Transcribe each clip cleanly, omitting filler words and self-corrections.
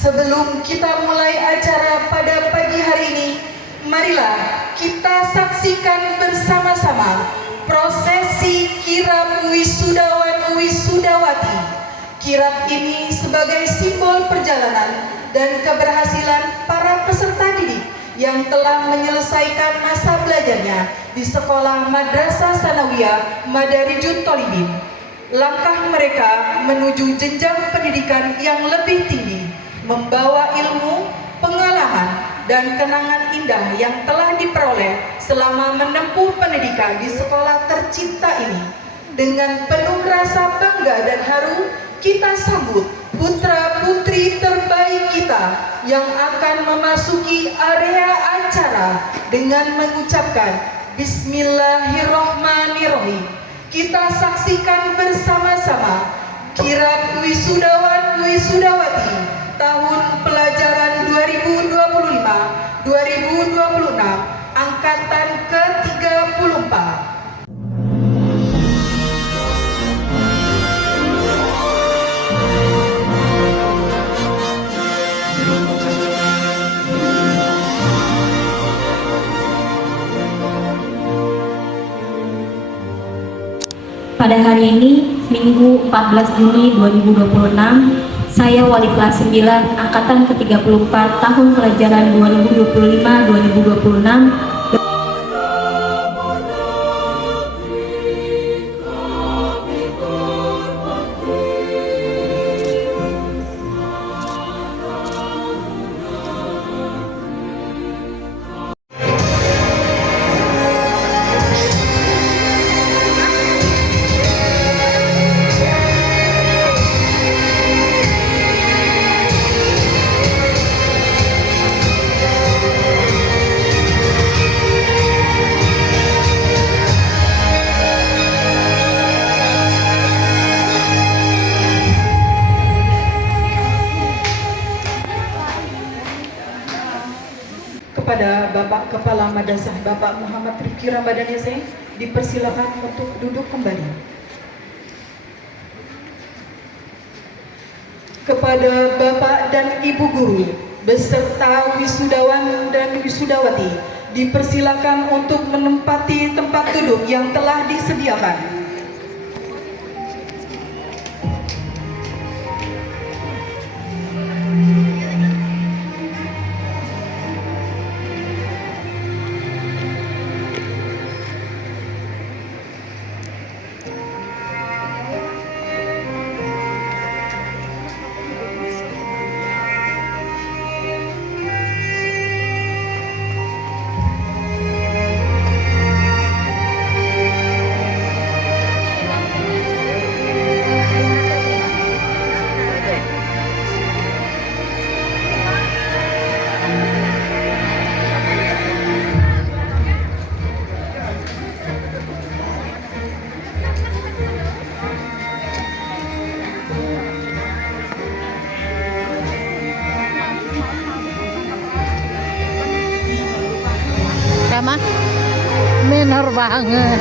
Sebelum kita mulai acara pada pagi hari ini, marilah kita saksikan bersama-sama prosesi kirap wisudawan wisudawati. Kirap ini sebagai simbol perjalanan dan keberhasilan para peserta didik yang telah menyelesaikan masa belajarnya di Sekolah Madrasah Sanawiyah Madarijut Tholibin. Langkah mereka menuju jenjang pendidikan yang lebih tinggi, membawa ilmu, pengalaman, dan kenangan indah yang telah diperoleh selama menempuh pendidikan di sekolah tercinta ini. Dengan penuh rasa bangga dan haru, kita sambut putra-putri terbaik kita yang akan memasuki area acara dengan mengucapkan Bismillahirrohmanirrohim. Kita saksikan bersama-sama kirap wisudawan wisudawati tahun pelajaran 2025-2026 angkatan ke-34. Pada hari ini, Minggu 14 Juni 2026, saya wali kelas 9 angkatan ke-34 tahun pelajaran 2025-2026 kepada Bapak Kepala Madrasah Bapak Muhammad Rifki Ramadhan Yassin dipersilakan untuk duduk kembali. Kepada Bapak dan Ibu Guru beserta wisudawan dan wisudawati dipersilakan untuk menempati tempat duduk yang telah disediakan. Sama bener banget.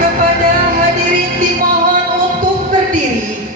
Kepada hadirin dimohon untuk berdiri.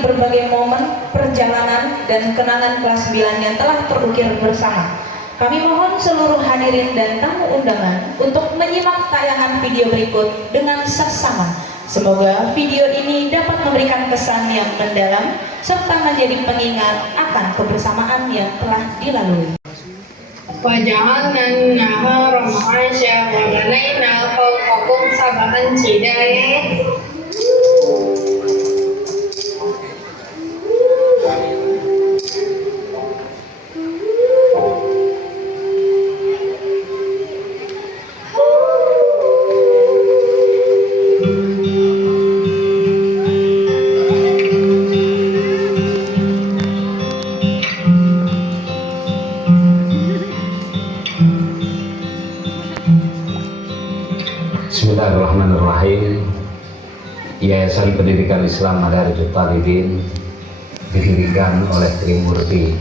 berbagai momen perjalanan dan kenangan kelas 9 yang telah terukir bersama. Kami mohon seluruh hadirin dan tamu undangan untuk menyimak tayangan video berikut dengan seksama. Semoga video ini dapat memberikan kesan yang mendalam serta menjadi pengingat akan kebersamaan yang telah dilalui. وجعلنا النهار معاشا وبنينا فوقكم سبعا شدادا Bismillahirrahmanirrahim. Yayasan Pendidikan Islam Madarijut Thalibin didirikan oleh Trimurti.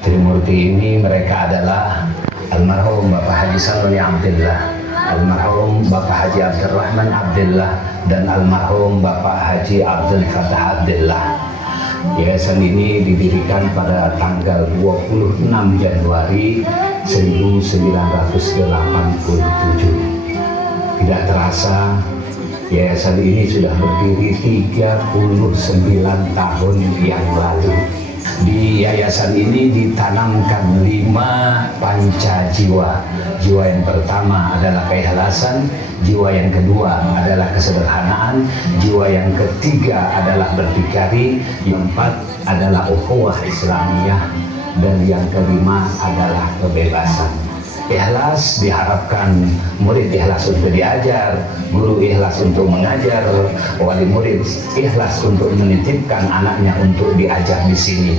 Trimurti ini mereka adalah almarhum Bapak Haji Saloni Abdillah, almarhum Bapak Haji Abdurrahman Abdillah, dan almarhum Bapak Haji Abdul Fatah Abdillah. Yayasan ini didirikan pada tanggal 26 Januari 1987. Tidak terasa, yayasan ini sudah berdiri 39 tahun yang lalu. Di yayasan ini ditanamkan 5 panca jiwa. Jiwa yang pertama adalah keikhlasan, jiwa yang kedua adalah kesederhanaan, jiwa yang ketiga adalah berdikari, yang keempat adalah ukhuwah Islamiyah, dan yang kelima adalah kebebasan. Ikhlas diharapkan murid ikhlas untuk diajar, guru ikhlas untuk mengajar, wali murid ikhlas untuk menitipkan anaknya untuk diajar di sini.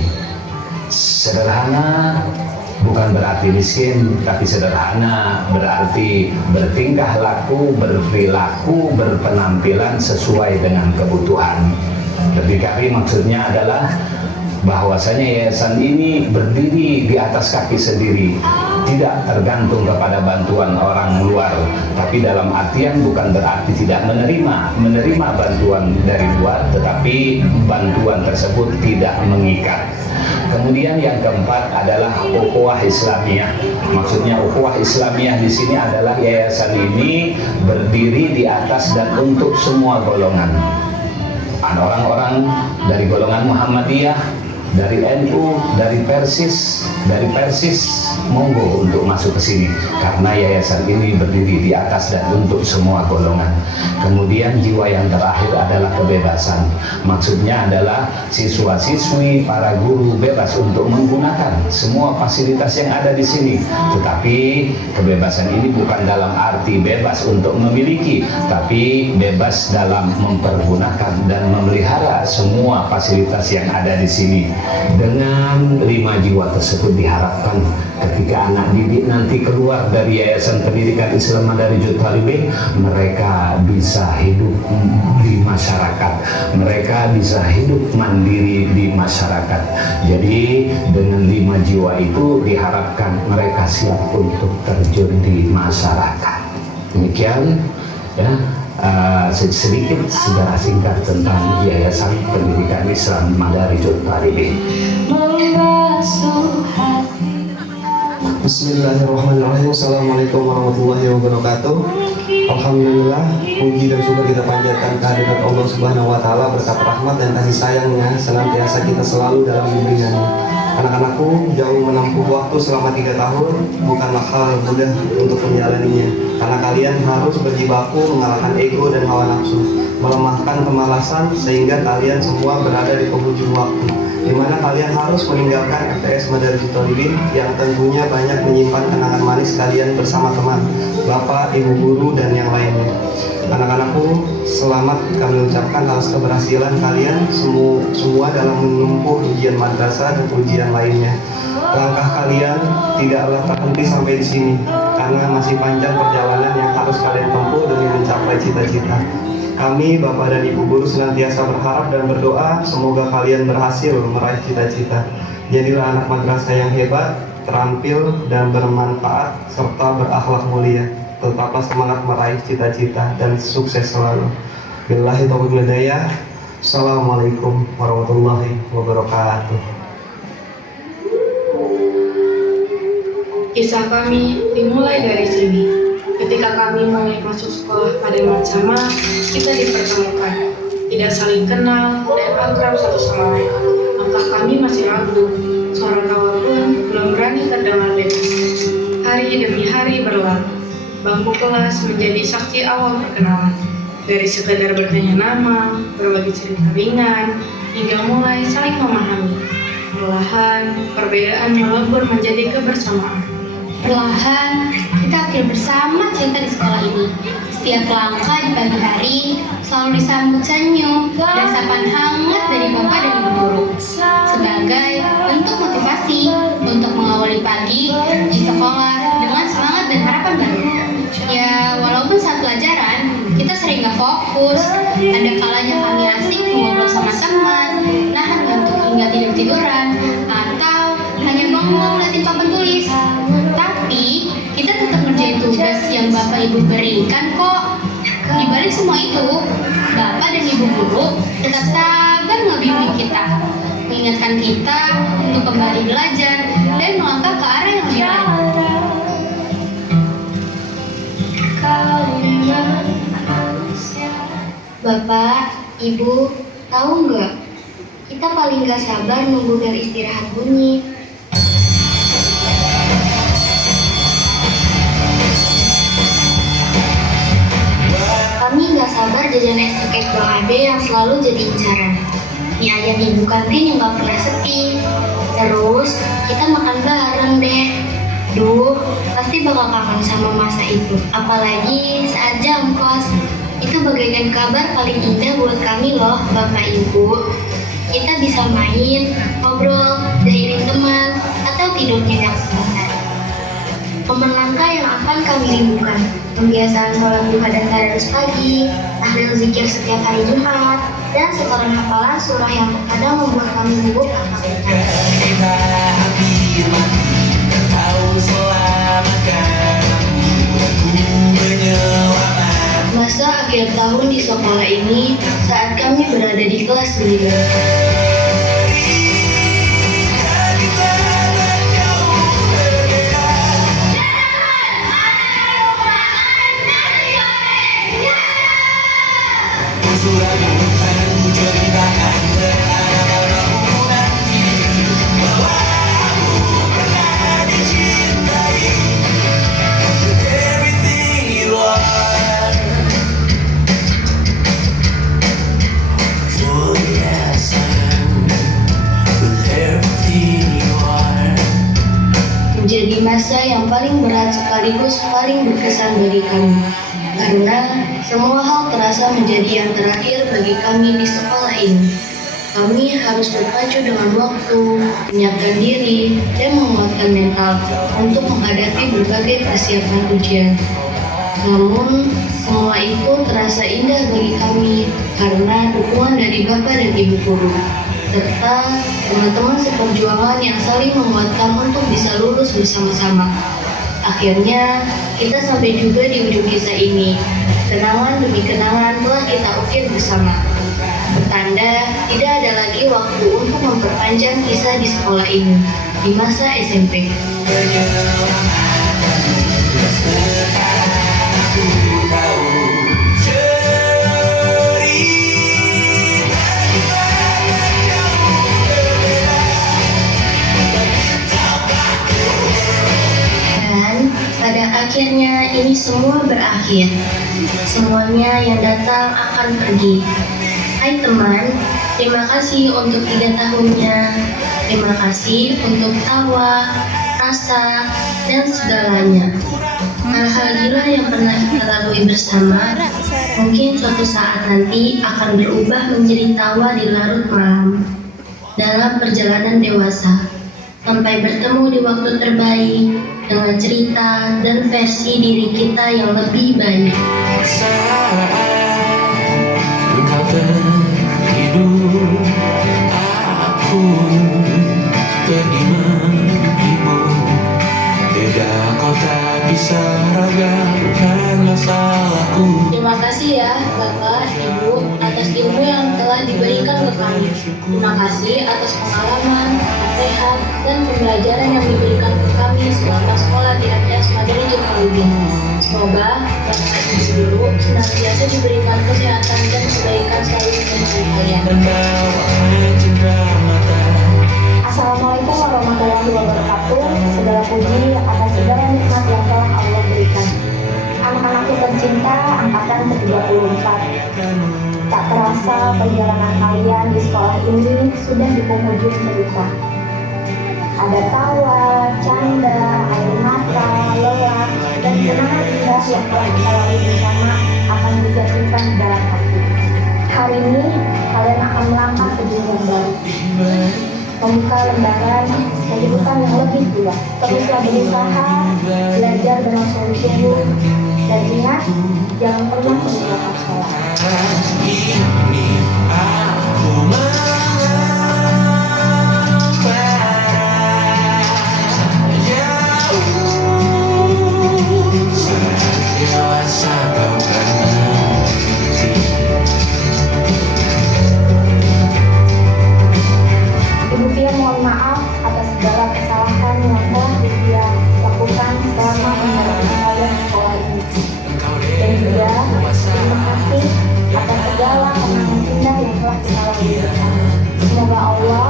Sederhana bukan berarti miskin, tapi sederhana berarti bertingkah laku, berperilaku, berpenampilan sesuai dengan kebutuhan. Berdikari maksudnya adalah bahwasanya yayasan ini berdiri di atas kaki sendiri, tidak tergantung kepada bantuan orang luar, tapi dalam artian bukan berarti tidak menerima bantuan dari luar, tetapi bantuan tersebut tidak mengikat. Kemudian yang keempat adalah ukhuwah Islamiyah. Maksudnya ukhuwah Islamiyah di sini adalah yayasan ini berdiri di atas dan untuk semua golongan. Ada orang-orang dari golongan Muhammadiyah, dari NU, dari Persis, monggo untuk masuk ke sini karena yayasan ini berdiri di atas dan untuk semua golongan. Kemudian jiwa yang terakhir adalah kebebasan. Maksudnya adalah siswa-siswi, para guru bebas untuk menggunakan semua fasilitas yang ada di sini. Tetapi kebebasan ini bukan dalam arti bebas untuk memiliki, tapi bebas dalam mempergunakan dan memelihara semua fasilitas yang ada di sini. Dengan 5 jiwa tersebut diharapkan ketika anak didik nanti keluar dari Yayasan Pendidikan Islam Madarijut Thalibin, mereka bisa hidup di masyarakat, mereka bisa hidup mandiri di masyarakat. Jadi dengan 5 jiwa itu diharapkan mereka siap untuk terjun di masyarakat. Demikian ya. Sedikit sejarah singkat tentang Yayasan Pendidikan Islam Madarijut Thalibin. Bismillahirrahmanirrahim. Assalamualaikum warahmatullahi wabarakatuh. Alhamdulillah, puji dan syukur kita panjatkan kehadirat Allah Subhanahu wa Ta'ala, berkat rahmat dan kasih sayangnya senantiasa kita selalu dalam bimbingannya. Anak-anakku, jauh menempuh waktu selama 3 tahun bukanlah hal mudah untuk menjalaninya, karena kalian harus berjibaku mengalahkan ego dan hawa nafsu, melemahkan kemalasan, sehingga kalian semua berada di penghujung waktu, di mana kalian harus meninggalkan FTS Madarijut Thalibin yang tentunya banyak menyimpan kenangan manis kalian bersama teman, bapak, ibu guru, dan yang lainnya. Anak-anakku, selamat kami ucapkan atas keberhasilan kalian semua dalam menempuh ujian madrasah dan ujian lainnya. Langkah kalian tidaklah terhenti sampai di sini, karena masih panjang perjalanan yang harus kalian tempuh demi mencapai cita-cita. Kami, Bapak dan Ibu Guru, senantiasa berharap dan berdoa semoga kalian berhasil meraih cita-cita. Jadilah anak madrasah yang hebat, terampil, dan bermanfaat, serta berakhlak mulia. Tetaplah semangat meraih cita-cita dan sukses selalu. Billahi taufiq hidayah. Assalamualaikum warahmatullahi wabarakatuh. Kisah kami dimulai dari sini. Ketika kami mulai masuk sekolah pada Matsama, kita dipertemukan, tidak saling kenal dan akrab satu sama lain. Langkah kami masih ragu, suara tawa pun belum berani terdengar bebas. Hari demi hari berlalu, bangku kelas menjadi saksi awal perkenalan. Dari sekedar bertanya nama, berbagi cerita ringan, hingga mulai saling memahami. Perlahan, perbedaan melebur menjadi kebersamaan. Perlahan, kita akhir bersama cerita di sekolah ini. Setiap langkah di pagi hari selalu disambut senyum dan sapaan hangat dari bapak dan ibu guru. Sebagai bentuk motivasi untuk mengawali pagi di sekolah dengan semangat dan harapan baru. Ya, walaupun saat pelajaran kita sering gak fokus, ada kalanya kami asik ngobrol sama teman, nahan ngantuk hingga tidur-tiduran, atau hanya bengong liatin papan tulis. Tapi kita tetap ngerjain tugas yang bapak ibu berikan kok. Di balik semua itu, bapak dan ibu guru tetap sabar ngebimbing kita, mengingatkan kita untuk kembali belajar dan melangkah ke arah yang lebih baik. Bapak, ibu, tahu nggak? Kita paling gak sabar nunggu bel istirahat bunyi. Kami gak sabar jajan es cekek Bang Ade yang selalu jadi incaran. Mie ayam ibu kantin yang gak pernah sepi. Terus kita makan bareng deh. Duh, pasti bakal kangen sama masa itu. Apalagi saat jam kos. Itu bagaikan kabar paling indah buat kami loh, Bapak Ibu. Kita bisa main, ngobrol, jahitin teman, atau tidur nyenyak sebentar. Momen langka yang akan kami rindukan, pembiasaan sholat duha dan tadarus pagi, tahlil zikir setiap hari Jumat, dan setoran hafalan surah yang terkadang membuat kami gugup tanpa berkata. Masa akhir tahun di sekolah ini saat kami berada di kelas 9. Menjadi masa yang paling berat sekaligus paling berkesan bagi kami. Karena semua hal terasa menjadi yang terakhir bagi kami di sekolah ini. Kami harus berpacu dengan waktu, menyiapkan diri, dan menguatkan mental untuk menghadapi berbagai persiapan ujian. Namun, semua itu terasa indah bagi kami karena dukungan dari Bapak dan Ibu guru, serta teman-teman seperjuangan yang saling menguatkan untuk bisa lulus bersama-sama. Akhirnya, kita sampai juga di ujung kisah ini. Kenangan demi kenangan telah kita ukir bersama. Pertanda, tidak ada lagi waktu untuk memperpanjang kisah di sekolah ini, di masa SMP. Pada akhirnya ini semua berakhir. Semuanya yang datang akan pergi. Hai teman, terima kasih untuk 3 tahunnya. Terima kasih untuk tawa, rasa, dan segalanya. Hal-hal gila yang pernah kita lalui bersama, mungkin suatu saat nanti akan berubah menjadi tawa di larut malam. Dalam perjalanan dewasa, sampai bertemu di waktu terbaik, dengan cerita dan versi diri kita yang lebih baik. Saat engkau tertidur, aku pergi menghibur. Tidak kau tak bisa raga, bukan masalahku. Terima kasih ya Bapak, Ibu, atas ilmu yang telah diberi Terima kasih atas pengalaman, nasihat, dan pembelajaran yang diberikan ke kami selama sekolah di MTS Madani Jamaludin. Semoga Bapak Ibu Guru senantiasa diberikan kesehatan dan kebaikan selalu menyertai kalian. Assalamualaikum warahmatullahi wabarakatuh. Segala puji atas segala nikmat yang telah Allah berikan. Anak-anakku tercinta, angkatan ke-34. Tak terasa perjalanan kalian di sekolah ini sudah di penghujung cerita. Ada tawa, canda, air mata, lelah, dan kenangan indah yang telah kita lalui bersama akan dijadikan dalam hati. Hari ini kalian akan melangkah ke dunia baru, membuka lembaran kehidupan yang lebih luas. Teruslah berusaha, belajar dengan sungguh-sungguh, dan ingat, jangan pernah meninggalkan sekolah. Ini aku Ibu Fia mohon maaf atas segala kesalahan yang telah Fia lakukan selama menjalani kalian di sekolah ini. Dan juga terima kasih atas segala kenangan indah yang telah kita lalui bersama. Semoga Allah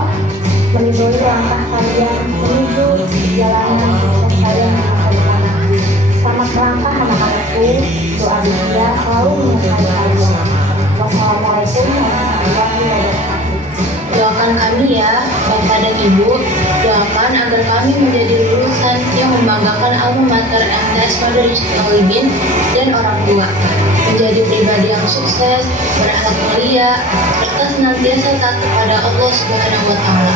melindungi langkah kalian menuju jalanan sukses kalian di masa depan. Selamat melangkah anak-anakku, doa Fia selalu menyertai kalian. Wassalamualaikum warahmatullahi wabarakatuh. Doakan kami ya, Bapak dan Ibu. Doakan agar kami menjadi lulusan yang membanggakan alma mater MTS Madani Jamaludin dan orang tua. Menjadi pribadi yang sukses, berakhlak mulia, serta senantiasa taat kepada Allah Subhanahu wa Ta'ala.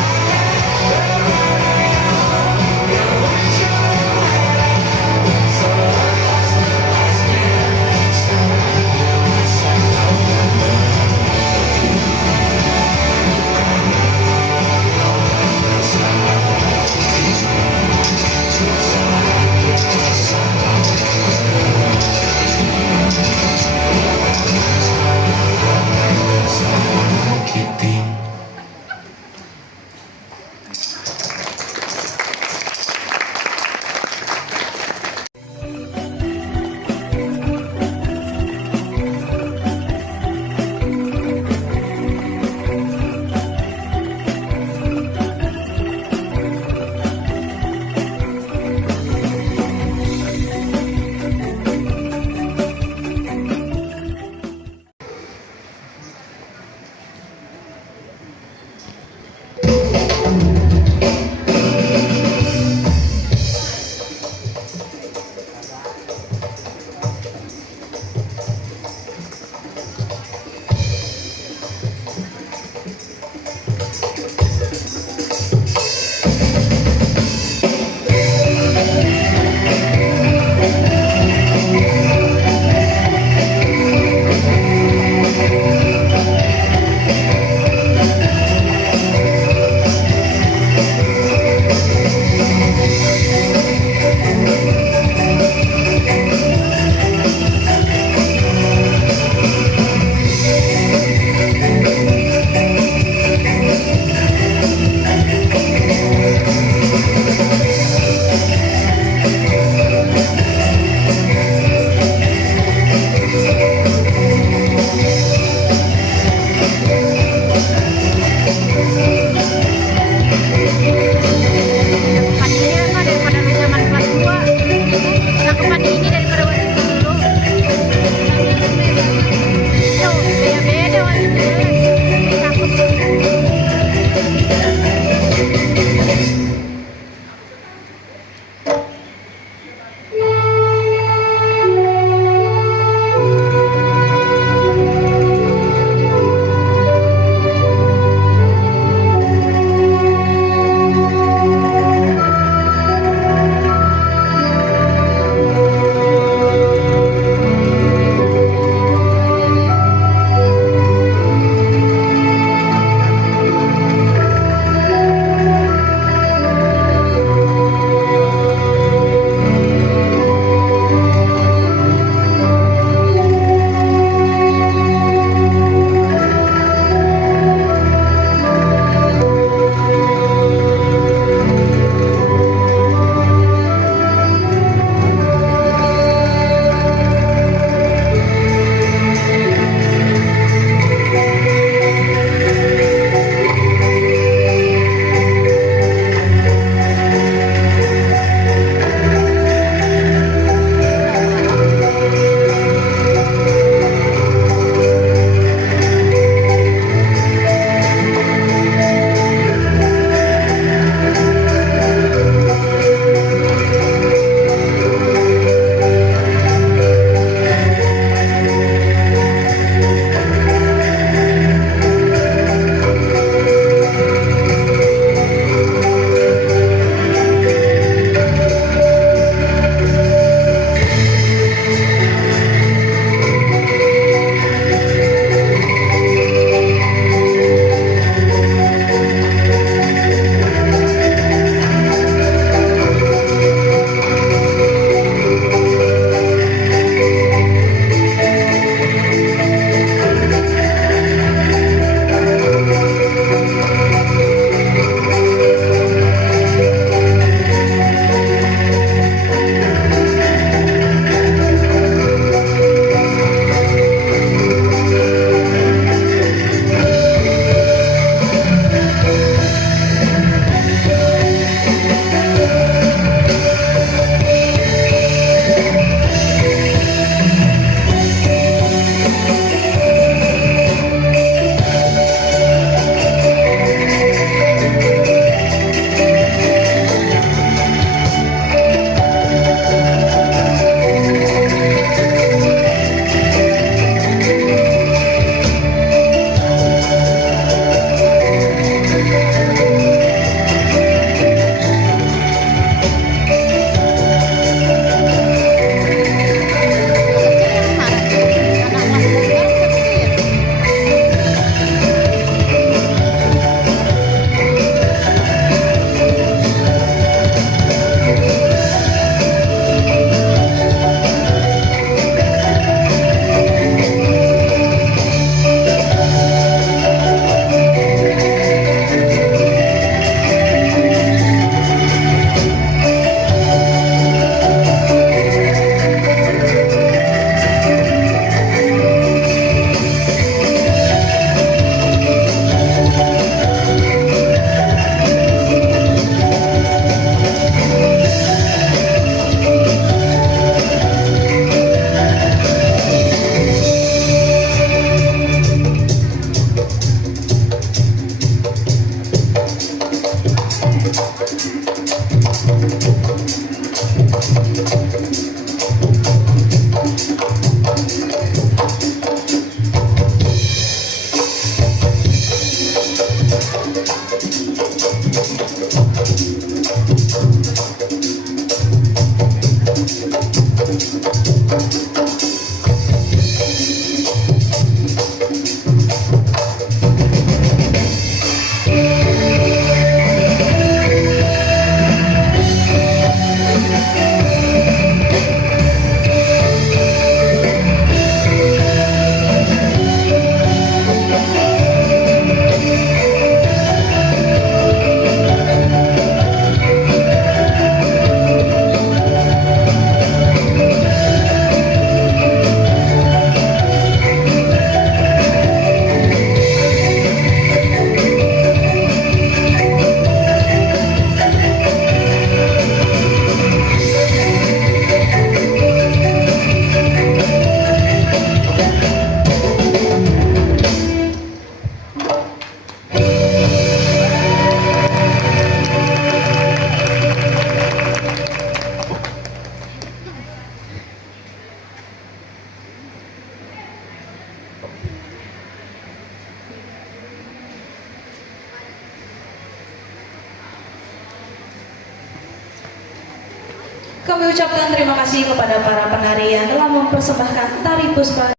Kami ucapkan terima kasih kepada para penari yang telah mempersembahkan tari puspa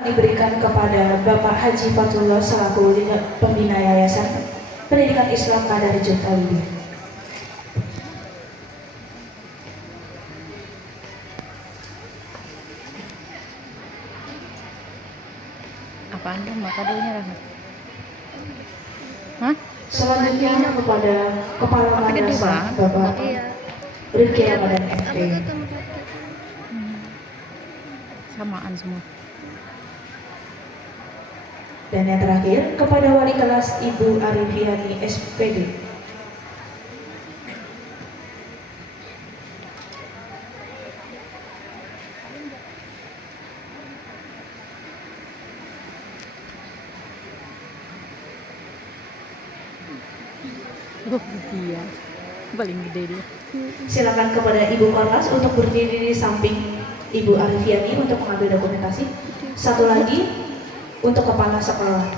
diberikan kepada Bapak Haji Fatullah selaku pembina Yayasan Pendidikan Islam Madarij Talibin. Apaan dong makadonya Rahmat? Hah? Selanjutnya kepada Kepala Tapi gede Madrasah banget. Bapak Rifki Ramadan FP. Samaan semua. Dan yang terakhir kepada Wali Kelas Ibu Arifiani SPD. Iya. Paling gede dia. Silakan kepada Ibu Korlas untuk berdiri di samping Ibu Arifiani untuk mengambil dokumentasi. Satu lagi untuk kepala sekolah.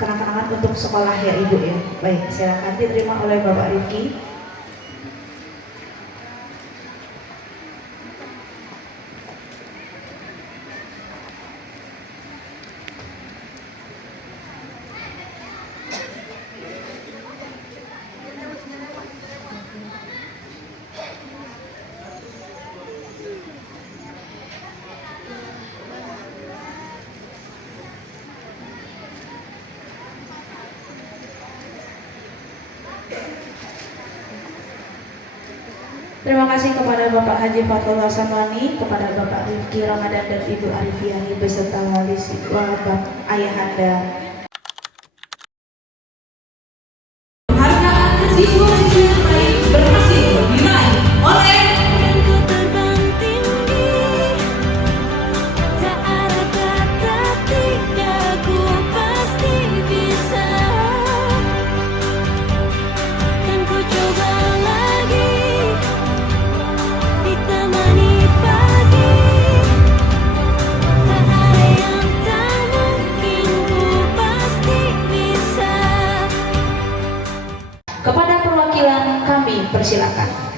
Kenang-kenangan untuk sekolah ya Ibu ya. Baik, silakan diterima oleh Bapak Rifki. Terima kasih kepada Bapak Haji Fatullah Samani, kepada Bapak Rifki Ramadan dan Ibu Arifiani beserta wali siswa ayahanda. Hargaan siswa-siswi terbaik berhasil dinilai oleh kepada perwakilan kami persilakan.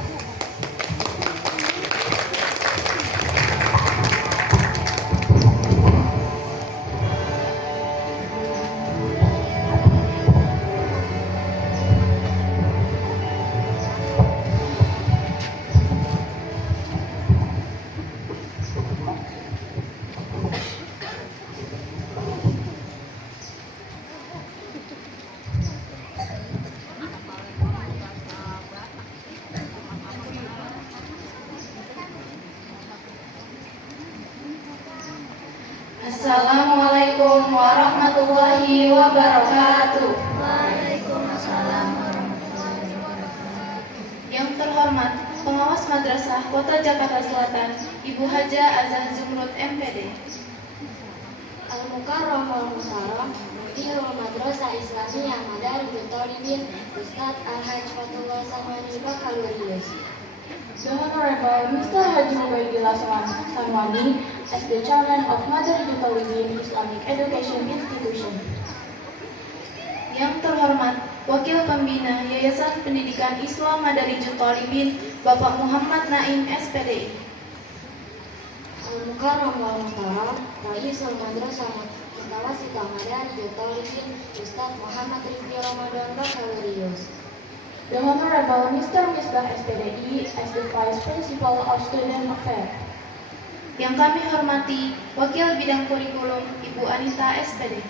Assalamualaikum warahmatullahi wabarakatuh. Yang terhormat Pengawas Madrasah Kota Jakarta Selatan, Ibu Haja Azah Zumrud MPD. Al-Mukarram wal-Muhtaram, Mudirul Madrasah Islamiyah Madarij Talibin, Ustadz Al-Hajj Fatullah Samani Bakalurius. The Honorable Mr. Haji Ubaidillah Sanwani, as the Chairman of Madarij Talibin Islamic Education Institution. Yang terhormat Wakil Pembina Yayasan Pendidikan Islam Madarij Talibin, Bapak Muhammad Naim SPD. Al-Mukarram wal-Muhtaram, Raisul Madrasah Mutawasithah Madarij Talibin, Ustadz Muhammad Rifki Ramadan Bakalurius. The Honorable Mr. Misbah SPDI, as the Vice Principal of Student Affairs. Yang kami hormati Wakil Bidang Kurikulum Ibu Anita SPD.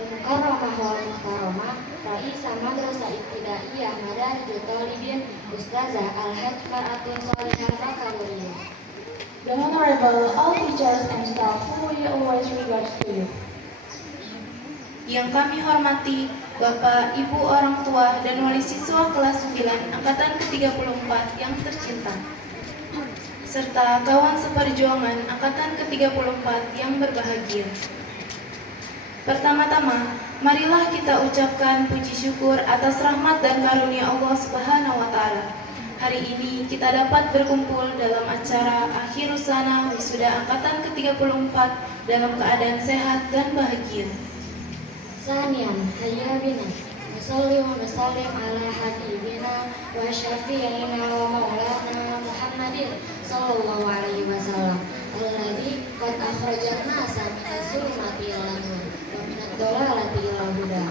Al-Mukarramah wal-Muhtaramah, Raisah Madrasah Ibtidaiyah Madarij Talibin, Ustazah Al-Hajj Mar'atun Solihah Bakalurius. The Honorable all teachers and staff who we always regard to you. Yang kami hormati Bapak, Ibu orang tua dan wali siswa kelas 9 angkatan ke-34 yang tercinta, serta kawan seperjuangan angkatan ke-34 yang berbahagia. Pertama-tama, marilah kita ucapkan puji syukur atas rahmat dan karunia Allah Subhanahu wa taala. Hari ini kita dapat berkumpul dalam acara Akhirus Sana Wisuda angkatan ke-34 dalam keadaan sehat dan bahagia. Sanian, hayya bina, nusalli wa nusallim ala habibina wa syafi'ina wa maulana Muhammadin sallallahu alaihi wasallam alladzi qad akhrajana nasa minaz zulumati ilal nur wa minad dhalalati ilal huda.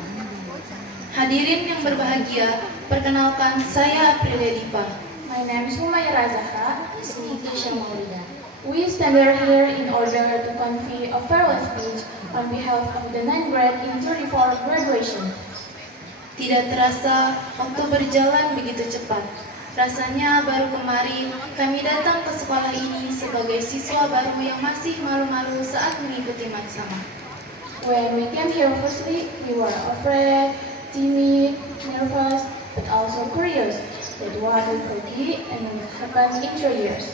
Hadirin yang berbahagia, perkenalkan saya Aprilia Dipa. My name is Humayra Zahra. Ismi Tisha Maulida. We stand here in order to convey a farewell speech on behalf of the 9th grade in 34 graduation. Tidak terasa, waktu berjalan begitu cepat. Rasanya baru kemarin kami datang ke sekolah ini sebagai siswa baru yang masih malu-malu saat mengikuti matsama. When we came here firstly, we were afraid, timid, nervous, but also curious that what will be and will happen in 3 years.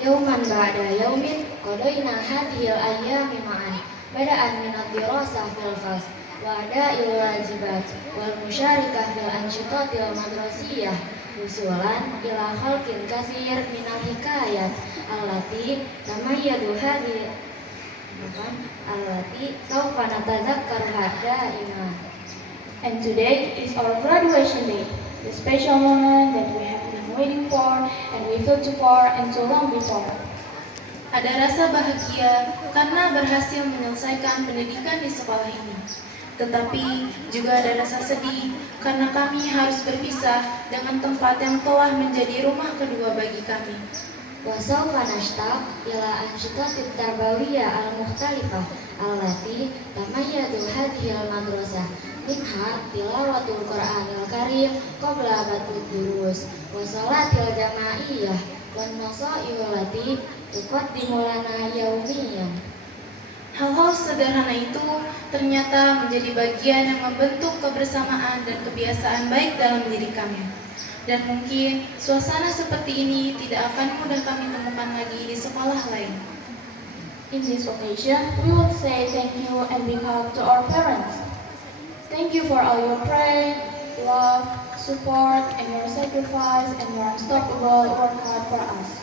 Yauman ba'da yaumin qadaina hadhil ayyami ma'an bada'an min ad-dirasah fil fas wa ada'il wajibat wal musyarikah fil ansyitatil madrasiyah usulan ila khalqin katsir min al-hikayat allati tamayyadu allati sawfa natadzakkaruha da'ima. And today is our graduation day, the special moment that we have been waiting for and we felt too far and so long before. Ada rasa bahagia karena berhasil menyelesaikan pendidikan di sekolah ini. Tetapi juga ada rasa sedih karena kami harus berpisah dengan tempat yang telah menjadi rumah kedua bagi kami. Wa sawfa nashtaq ila ansyitatit tarbawiyah al-mukhtalifah allati tamayyadu hadhil madrasah minha tilawatul Qur'anil Karim qabla batul durus wa salatil jama'iyyah wan nasa'il lati tuqaddimu lana yaumiyan. Hal-hal sederhana itu ternyata menjadi bagian yang membentuk kebersamaan dan kebiasaan baik dalam diri kami. Dan mungkin suasana seperti ini tidak akan mudah kami temukan lagi di sekolah lain. In this occasion, we will say thank you and big hug to our parents. Thank you for all your prayer, love, support, and your sacrifice and your unstoppable work hard for us.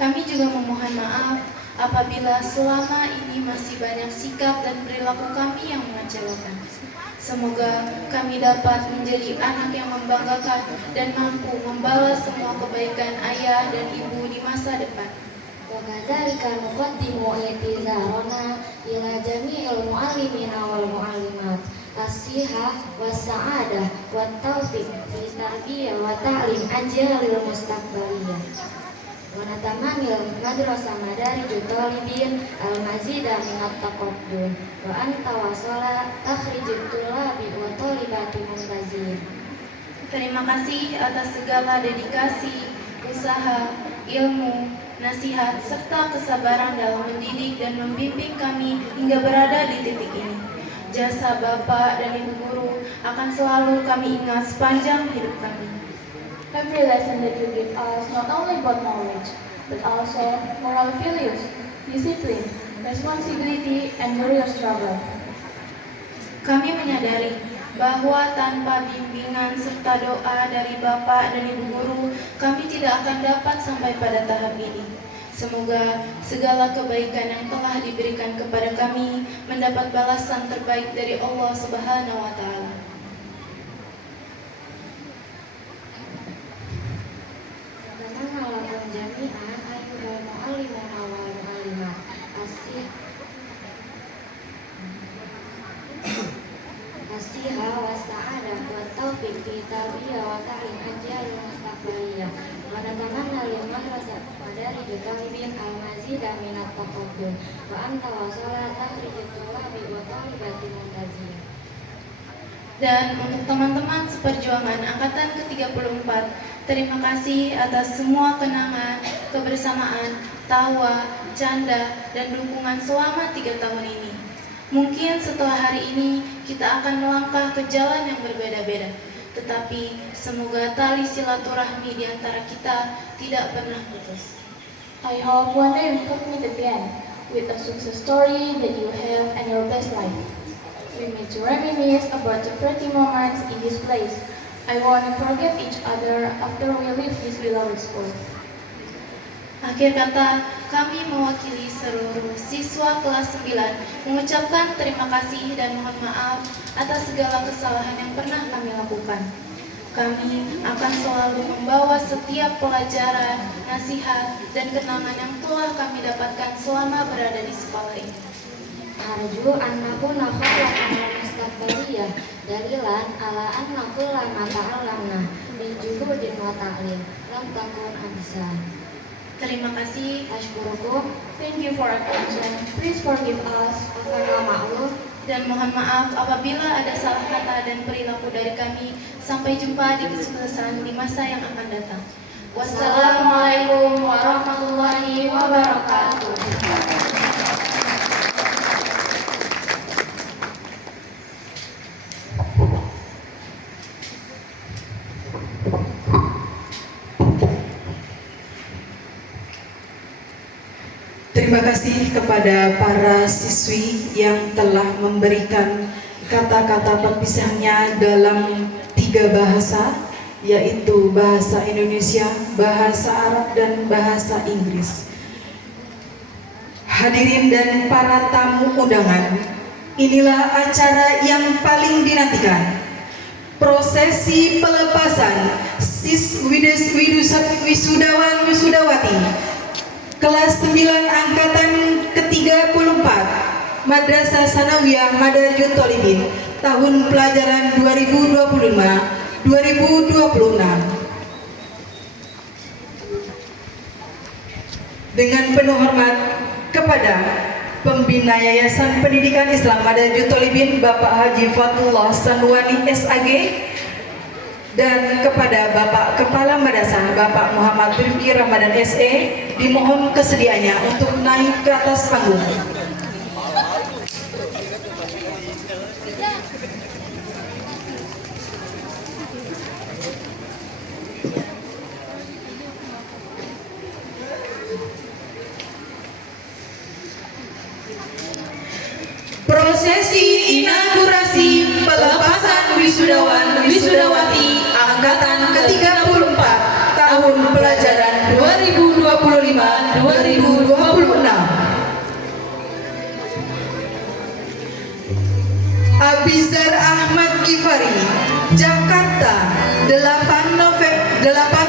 Kami juga memohon maaf apabila selama ini masih banyak sikap dan perilaku kami yang mengecewakan. Semoga kami dapat menjadi anak yang membanggakan dan mampu membalas semua kebaikan ayah dan ibu di masa depan. Wa kadzalika nuqaddimu i'tizarana ila jami'il mu'allimina wal mu'allimat as-sihah was-sa'adah wat-taufiq fi tarbiyah wa ta'lim ajyalil mustaqbaliyah. Wa natamanil madrasah madarijut talibin al-mazida minat taqaddum wa anta wasala takhrijut tulabi wa talibati muntazin. Terima kasih atas segala dedikasi, usaha, ilmu, nasihat, serta kesabaran dalam mendidik dan membimbing kami hingga berada di titik ini. Jasa Bapak dan Ibu Guru akan selalu kami ingat sepanjang hidup kami. Every lesson that you give us not only brought knowledge, but also moral values, discipline, responsibility, and real struggle. Kami menyadari bahwa tanpa bimbingan serta doa dari Bapak dan Ibu Guru, kami tidak akan dapat sampai pada tahap ini. Semoga segala kebaikan yang telah diberikan kepada kami mendapat balasan terbaik dari Allah Subhanahu wa Ta'ala. Asiha wa sa'adah wa taufiq fi tarbiyah wa ta'lim ajyalil mustaqbaliyah wa natamanna lil madrasah madarijut talibin al-mazida minat taqaddum wa anta wasala takhrijut tulabi wa talibati muntazin. Dan untuk teman-teman seperjuangan angkatan ke-34, terima kasih atas semua kenangan, kebersamaan, tawa, canda, dan dukungan selama 3 tahun ini. Mungkin setelah hari ini kita akan melangkah ke jalan yang berbeda-beda, tetapi semoga tali silaturahmi di antara kita tidak pernah putus. I hope one day we could meet again with a success story that you have and your best life. We meet to reminisce about the pretty moments in this place. I want to forget each other after we leave this beloved school. Akhir kata, kami mewakili seluruh siswa kelas 9 mengucapkan terima kasih dan mohon maaf atas segala kesalahan yang pernah kami lakukan. Kami akan selalu membawa setiap pelajaran, nasihat, dan kenangan yang telah kami dapatkan selama berada di sekolah ini. Arju annaku nakhalaqan mustaqbaliyah dalilan ala annaku lana ta'alamna min juhudin wa ta'lim lam takun amsa. Terima kasih. Ashkurukum. Thank you for attention. Please forgive us. Afana ma'lum. Dan mohon maaf apabila ada salah kata dan perilaku dari kami. Sampai jumpa di kesuksesan di masa yang akan datang. Wassalamualaikum warahmatullahi wabarakatuh. Terima kasih kepada para siswi yang telah memberikan kata-kata perpisahnya dalam 3 bahasa, yaitu bahasa Indonesia, bahasa Arab, dan bahasa Inggris. Hadirin dan para tamu undangan, inilah acara yang paling dinantikan. Prosesi pelepasan wisudawan wisudawati kelas 9 angkatan ke-34 Madrasah Sanawiyah Madarjut Tholibin tahun pelajaran 2025-2026. Dengan penuh hormat kepada Pembina Yayasan Pendidikan Islam Madarjut Tholibin Bapak Haji Fatullah Sanwani SAG, dan kepada Bapak Kepala Madrasah Bapak Muhammad Rifki Ramadan SE, dimohon kesediaannya untuk naik ke atas panggung. Prosesi inaugurasi pelepasan wisudawan wisudawati angkatan ke-34 tahun pelajaran 2025-2026. Abizar Ahmad Gifari, Jakarta, 8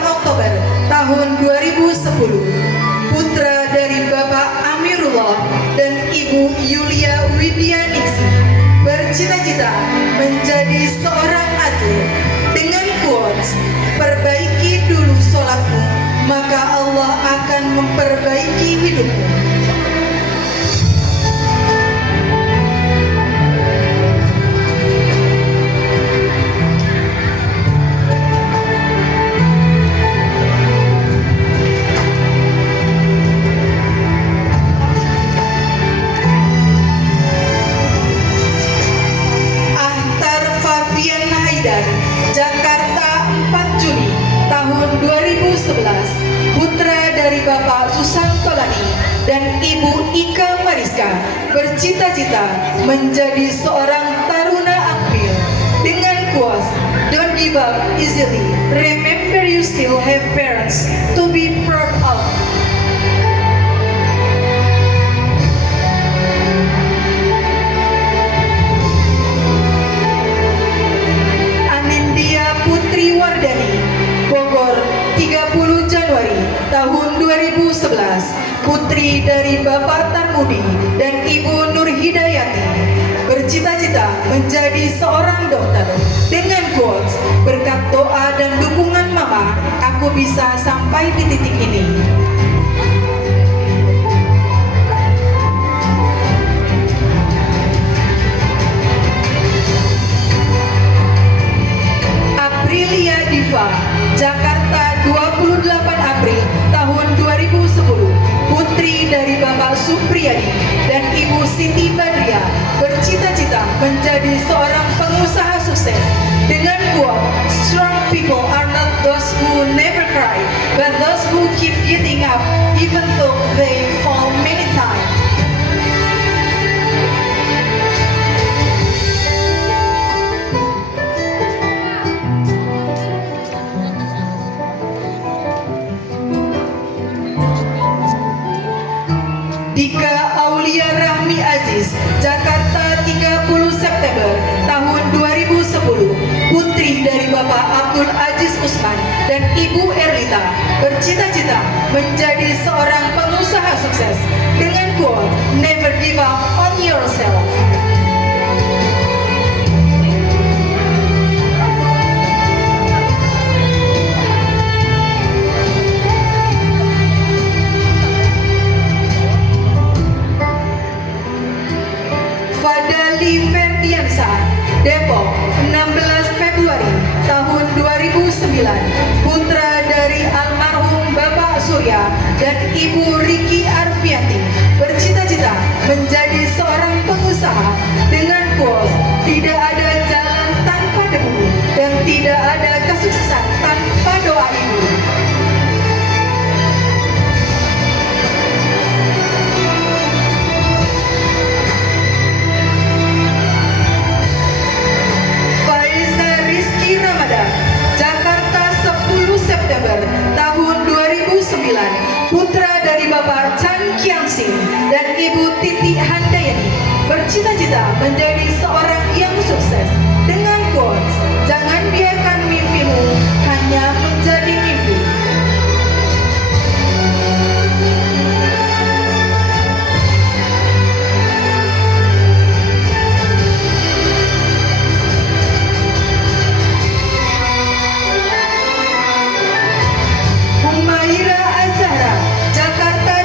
Oktober tahun 2010. Putra dari Bapak Amirullah dan Ibu Yulia Widyaningsi, bercita-cita menjadi seorang atlet. Dengan quotes, perbaiki dulu sholatmu, maka Allah akan memperbaiki hidupmu. Jakarta, 4 Juni tahun 2011. Putra dari Bapak Susantolani dan Ibu Ika Mariska, bercita-cita menjadi seorang taruna akbil. Dengan kuas, don't give up easily. Remember you still have parents to be proud of. Putri Wardani, Bogor, 30 Januari tahun 2011. Putri dari Bapak Tarmudi dan Ibu Nur Hidayati, bercita-cita menjadi seorang dokter. Dengan quotes, berkat doa dan dukungan Mama, aku bisa sampai di titik ini. Aprilia Diva, Jakarta, 28 April tahun 2010. Putri dari Bapak Supriyadi dan Ibu Siti Badria, bercita-cita menjadi seorang pengusaha sukses. Dengan quote, strong people are not those who never cry, but those who keep getting up even though they fall many times. bercita-cita menjadi seorang pengusaha sukses dengan quote, "Never give up on yourself." Fadali Ferdiansa, Depok, 16 Februari tahun 2009, putra dari almarhum Bapak Surya dan Ibu Riki Arfianti, bercita-cita menjadi seorang pengusaha dengan quote, "Tidak ada jalan tanpa debu dan tidak ada kesuksesan tanpa doa ibu." Jakarta 10 September tahun 2009, putra dari Bapak Chan Kiang Sing dan Ibu Titi Handayani, bercita-cita menjadi seorang yang sukses dengan quotes, "Jangan biarkan mimpimu hanya menjadi mimpi." Jakarta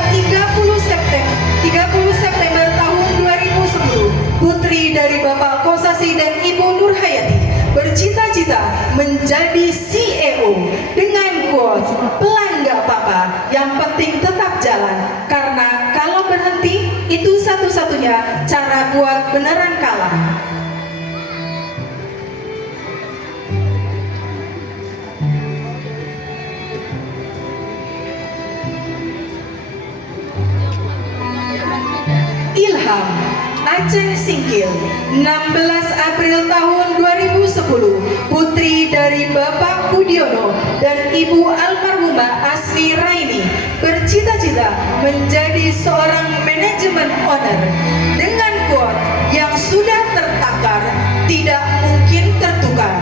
30 September tahun 2010, putri dari Bapak Kosasi dan Ibu Nur Hayati, bercita-cita menjadi CEO dengan quotes, "Pelan gak apa-apa, yang penting tetap jalan, karena kalau berhenti itu satu-satunya cara buat beneran kalah." Ilham Aceh Singkil, 16 April tahun 2010, putri dari Bapak Budiono dan Ibu almarhumah Asri Raini, bercita-cita menjadi seorang manajemen owner dengan quote, "Yang sudah tertakar tidak mungkin tertukar."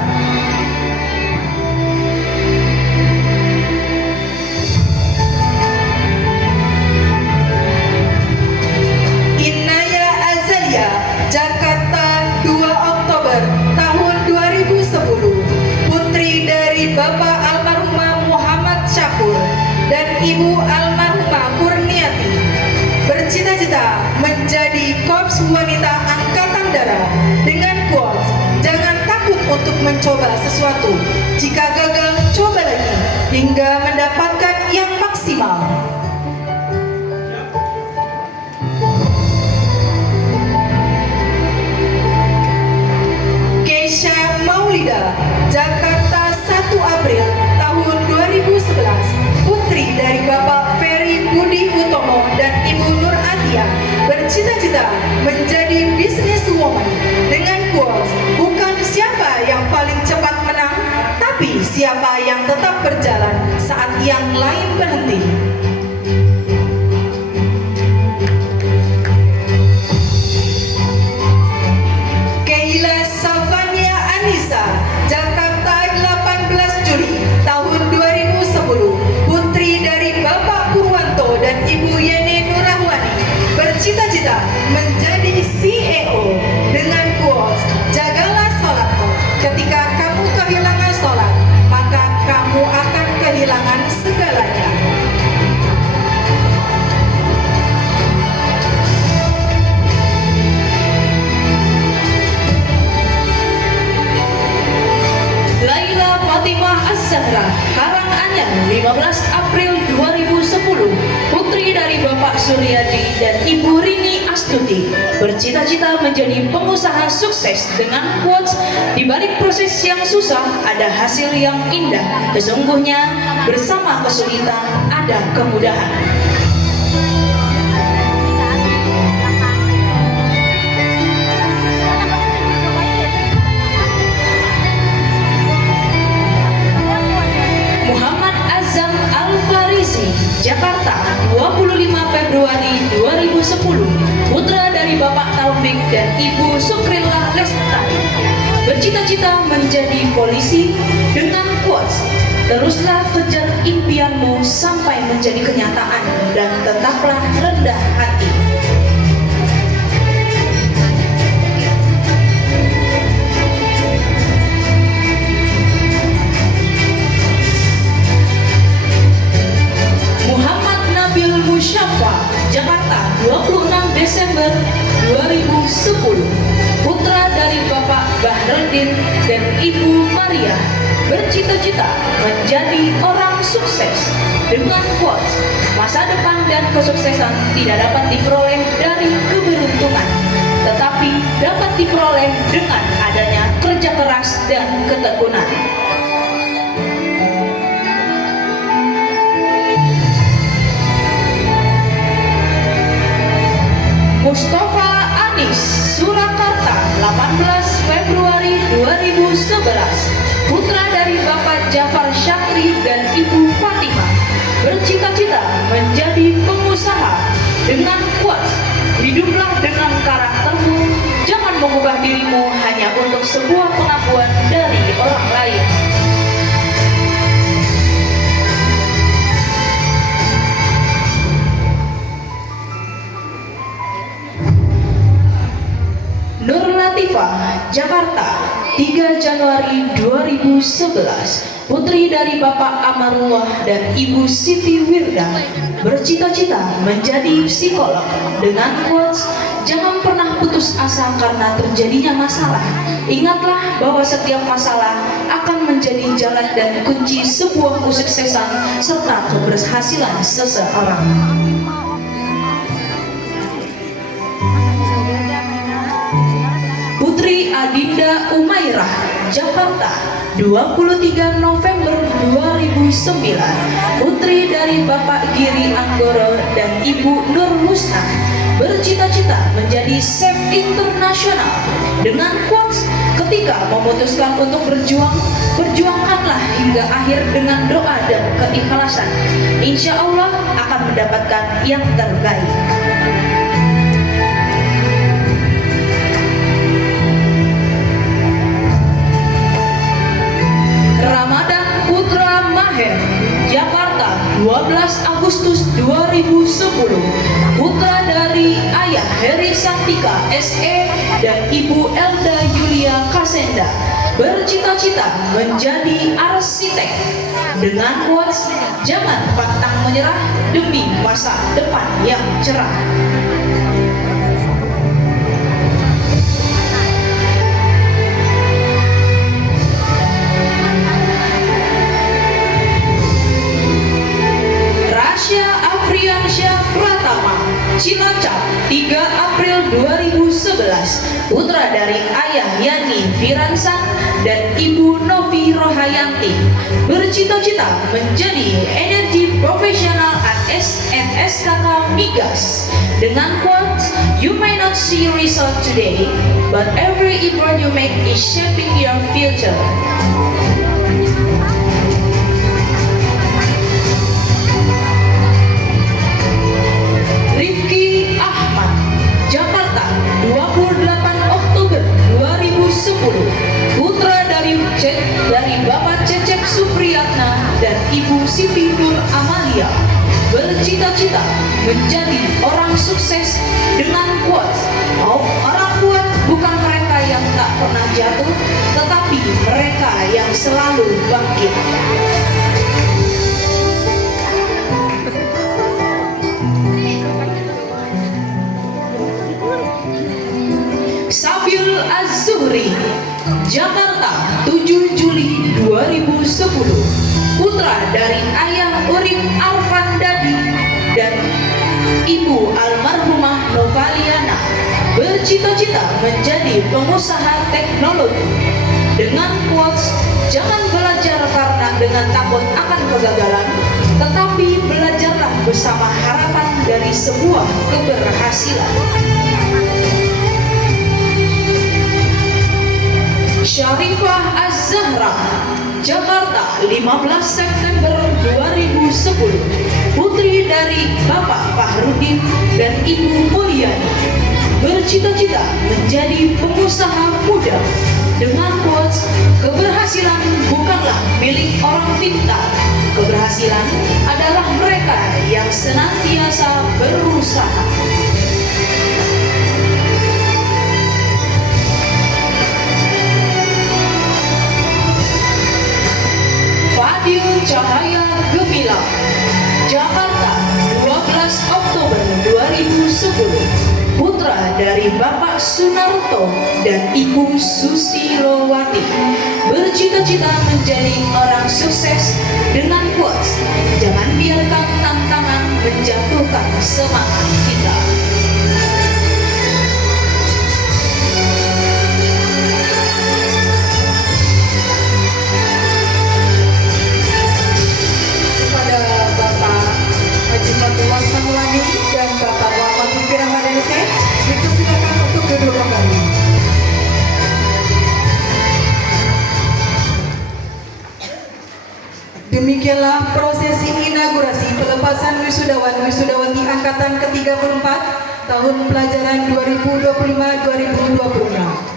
Jakarta 2 Oktober tahun 2010, putri dari Bapak almarhumah Muhammad Syakur dan Ibu almarhumah Kurniati, bercita-cita menjadi korps wanita angkatan darat dengan quotes, "Jangan takut untuk mencoba sesuatu, jika gagal coba lagi hingga mendapatkan yang maksimal." Jakarta 1 April tahun 2011, putri dari Bapak Ferry Budi Utomo dan Ibu Nur Atia, bercita-cita menjadi businesswoman dengan quotes, "Bukan siapa yang paling cepat menang, tapi siapa yang tetap berjalan saat yang lain berhenti." Jakarta 18 Juli tahun 2010, putri dari Bapak Purwanto dan Ibu Yeni Nurahwani, bercita-cita menjadi CEO dengan quotes, "Jagalah sholatmu, ketika kamu kehilangan sholat, maka kamu akan kehilangan segalanya." Fatimah Az-Zahra, Karanganyar, 15 April 2010, putri dari Bapak Suryadi dan Ibu Rini Astuti, bercita-cita menjadi pengusaha sukses dengan quotes, "Di balik proses yang susah ada hasil yang indah, sesungguhnya bersama kesulitan ada kemudahan." Jakarta 25 Februari 2010, putra dari Bapak Taufik dan Ibu Sukrillah Lestari, bercita-cita menjadi polisi dengan quotes, Teruslah kejar impianmu sampai menjadi kenyataan dan tetaplah rendah hati. Muhammad Nabil Musyafa, Jakarta, 26 Desember 2010. Putra dari Bapak Bahrudin dan Ibu Maria, bercita-cita menjadi orang sukses dengan quotes, masa depan dan kesuksesan tidak dapat diperoleh dari keberuntungan, tetapi dapat diperoleh dengan adanya kerja keras dan ketekunan. Mustafa Anis, Surakarta, 18 Februari 2011. Putra dari Bapak Jafar Syakri dan Ibu Fatimah, bercita-cita menjadi pengusaha dengan kuat. Hiduplah dengan karaktermu, jangan mengubah dirimu hanya untuk sebuah pengakuan dari orang lain. Nur Latifah, Jakarta, 3 Januari 2011. Putri dari Bapak Amarullah dan Ibu Siti Wirda, bercita-cita menjadi psikolog dengan quotes, jangan pernah putus asa karena terjadinya masalah. Ingatlah bahwa setiap masalah akan menjadi jalan dan kunci sebuah kesuksesan serta keberhasilan seseorang. Putri Adinda Umairah, Jakarta, 23 November 2009. Putri dari Bapak Giri Anggoro dan Ibu Nur Husna, bercita-cita menjadi chef internasional dengan quotes, ketika memutuskan untuk berjuang, berjuangkanlah hingga akhir dengan doa dan keikhlasan. Insya Allah akan mendapatkan yang terbaik. Ramadan Putra Maher, Jakarta, 12 Agustus 2010. Putra dari Ayah Heri Santika SE dan Ibu Elda Yulia Kasenda, bercita-cita menjadi arsitek dengan quotes, jangan pantang menyerah demi masa depan yang cerah. Afriansyah Pratama, Cilacap, 3 April 2011. Putra dari Ayah Yani Firansan dan Ibu Novi Rohayanti, bercita-cita menjadi energi profesional at SKK Migas dengan quotes, you may not see result today, but every effort you make is shaping your future. Rifki Ahmad, Jakarta, 28 Oktober 2010. Putra dari Bapak Cecep Supriyatna dan Ibu Siti Nur Amalia, bercita-cita menjadi orang sukses dengan quotes, orang kuat bukan mereka yang tak pernah jatuh, tetapi mereka yang selalu bangkit. Sabil Az-Zuhri, Jakarta, 7 Juli 2010. Putra dari Ayah Urip Arfan Dadi dan Ibu almarhumah Novaliana, bercita-cita menjadi pengusaha teknologi dengan quotes, jangan belajar karena dengan takut akan kegagalan, tetapi belajarlah bersama harapan dari sebuah keberhasilan. Syarifah Az-Zahra, Jakarta, 15 September 2010. Putri dari Bapak Fahrudin dan Ibu Mulyani, bercita-cita menjadi pengusaha muda dengan quotes, keberhasilan bukanlah milik orang pintar. Keberhasilan adalah mereka yang senantiasa berusaha. Fadil Cahaya Gemilang, Jakarta, 12 Oktober 2010. Putra dari Bapak Sunarto dan Ibu Susilowati, bercita-cita menjadi orang sukses dengan quotes, jangan biarkan tantangan menjatuhkan semangat kita. Kepada Bapak Haji Fatullah Samulani dan Bapak Muhammad Fikri Ramadhanese, dipersilakan untuk duduk kembali. Demikianlah prosesi inaugurasi pelepasan wisudawan-wisudawati angkatan ke-34 tahun pelajaran 2025-2026.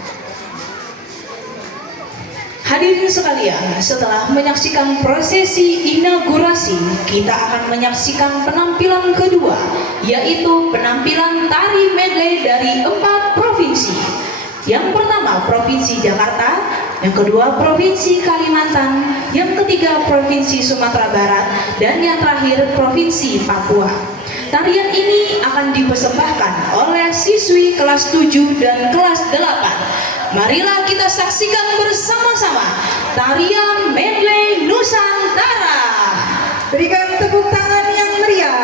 Hadirin sekalian, setelah menyaksikan prosesi inaugurasi, kita akan menyaksikan penampilan kedua, yaitu penampilan tari medley dari 4 provinsi. Yang pertama Provinsi Jakarta, yang kedua Provinsi Kalimantan, yang ketiga Provinsi Sumatera Barat, dan yang terakhir Provinsi Papua. Tarian ini akan dipersembahkan oleh siswi kelas 7 dan kelas 8. Marilah kita saksikan bersama-sama tarian medley Nusantara. Berikan tepuk tangan yang meriah.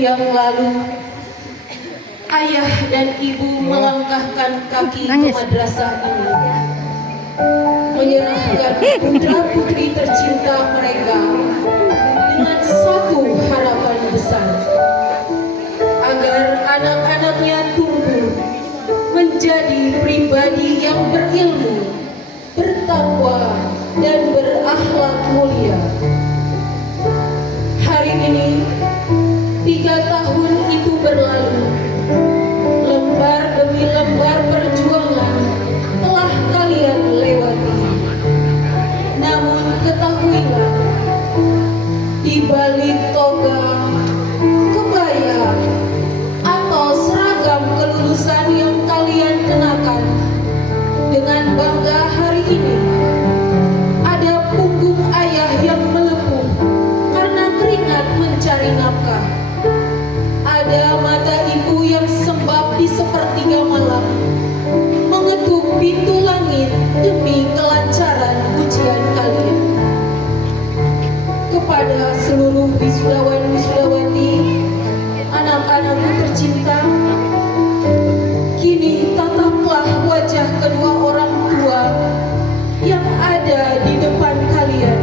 yang lalu, ayah dan ibu melangkahkan kaki ke madrasah ini, menyerahkan putra-putri tercinta mereka dengan satu harapan besar, agar anak-anaknya tumbuh menjadi pribadi yang berilmu, bertakwa, dan berakhlak mulia. Hari ini 3 tahun itu berlalu, lembar demi lembar perjuangan telah kalian lewati. Namun ketahuilah, di balik toga, kebaya, atau seragam kelulusan yang kalian kenakan dengan bangga hari ini, ada punggung ayah yang melepuh karena keringat mencari nafkah. Ada mata ibu yang sembab di sepertiga malam, mengetuk pintu langit demi kelancaran ujian kalian. Kepada seluruh wisudawan-wisudawati, anak-anakku tercinta, kini tataplah wajah kedua orang tua yang ada di depan kalian.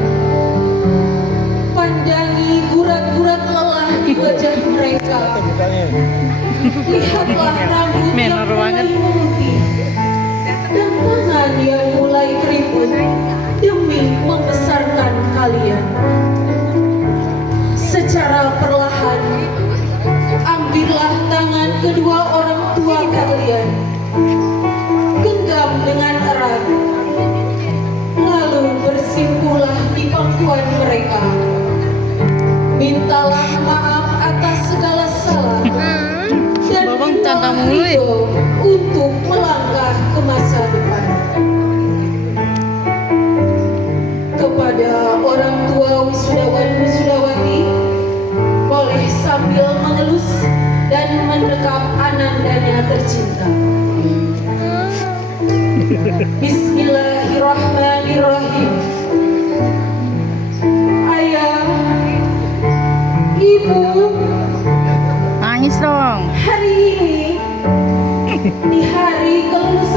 Pandangi gurat-gurat lelah di wajah mereka. Lihatlah rambut yang mulai memutih dan tangan yang mulai keriput demi membesarkan kalian. Secara perlahan, ambillah tangan kedua orang tua kalian, genggam dengan erat, lalu bersimpulah di pangkuan mereka. Mintalah maaf atas segala salah dan mintalah ridho untuk melangkah ke masa depan. Kepada orang tua wisudawan-wisudawati, boleh sambil mengelus dan mendekap anandanya tercinta. Bismillahirrahmanirrahim. Ayah, ibu, Nangis dong. hari ini di hari kelulusan